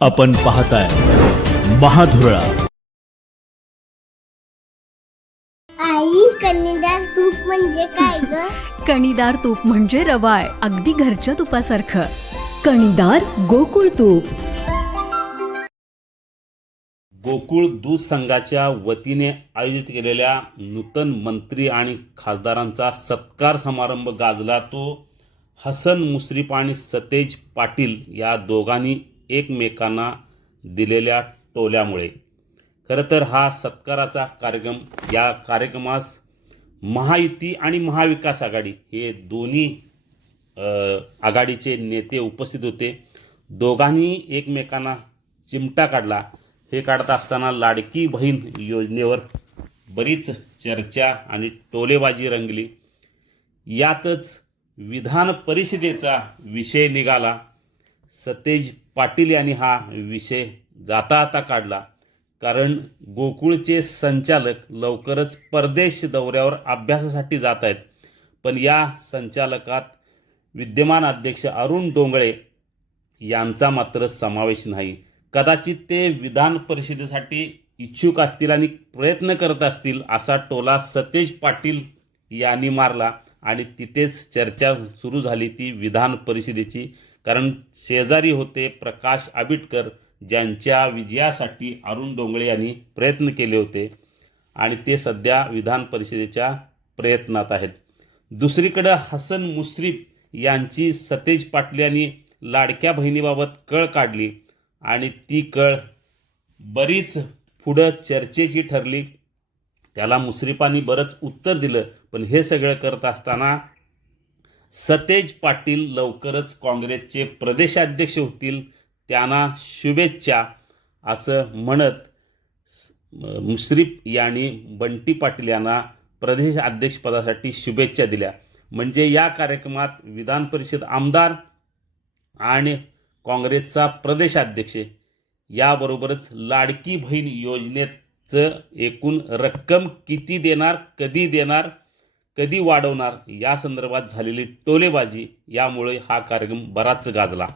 आपण पाहताय महाधुरळा. आई कन्नडार तूप म्हणजे काय ग? कणीदार तूप म्हणजे रवाळ अगदी घरच्या तुपासारखं. कणीदार गोकुळ तूप. गोकुळ दूध संघाच्या वतीने आयोजित केलेल्या नूतन मंत्री आणि खासदारांचा सत्कार समारंभ गाजला तो हसन मुश्रीफ आणि सतेज पाटील या दोघांनी एकमेकांना दिलेल्या टोल्यामुळे. खरं तर हा सत्काराचा कार्यक्रम या कार्यक्रमास महायुती आणि महाविकास आघाडी हे दोन्ही आघाडीचे नेते उपस्थित होते. दोघांनी एकमेकांना चिमटा काढला. हे काढत असताना लाडकी बहीण योजनेवर बरीच चर्चा आणि टोलेबाजी रंगली. यातच विधान परिषदेचा विषय निघाला. सतेज पाटील यांनी हा विषय जाता आता काढला. कारण गोकुळचे संचालक लवकरच परदेश दौऱ्यावर अभ्यासासाठी जात आहेत. पण या संचालकात विद्यमान अध्यक्ष अरुण डोंगळे यांचा मात्र समावेश नाही. कदाचित ते विधान परिषदेसाठी इच्छुक असतील आणि प्रयत्न करत असतील असा टोला सतेज पाटील यांनी मारला आणि तिथेच चर्चा सुरू झाली ती विधान परिषदेची. कारण शेजारी होते प्रकाश आबिटकर ज्यांच्या विजयासाठी अरुण डोंगळे यांनी प्रयत्न केले होते. आणि ते सध्या विधान परिषदेच्या प्रयत्नात आहेत. दुसरीकडं हसन मुश्रीफ यांची सतेज पाटील यांनी लाडक्या बहिणीबाबत कळ काढली. आणि ती कळ बरीच पुढं चर्चेची ठरली. त्याला मुश्रीफांनी बरंच उत्तर दिलं. पण हे सगळं करत असताना सतेज पाटील लवकरच काँग्रेसचे प्रदेशाध्यक्ष होतील. त्यांना शुभेच्छा. असं म्हणत मुश्रीफ यांनी बंटी पाटील यांना प्रदेश अध्यक्षपदासाठी शुभेच्छा दिल्या. म्हणजे या कार्यक्रमात विधान परिषद आमदार आणि काँग्रेसचा प्रदेशाध्यक्ष. याबरोबरच लाडकी बहीण योजनेचं एकूण रक्कम किती देणार कधी देणार कधी वाढवणार? या संदर्भात झालेली टोलेबाजी यामुळे हा कार्यक्रम बराच गाजला.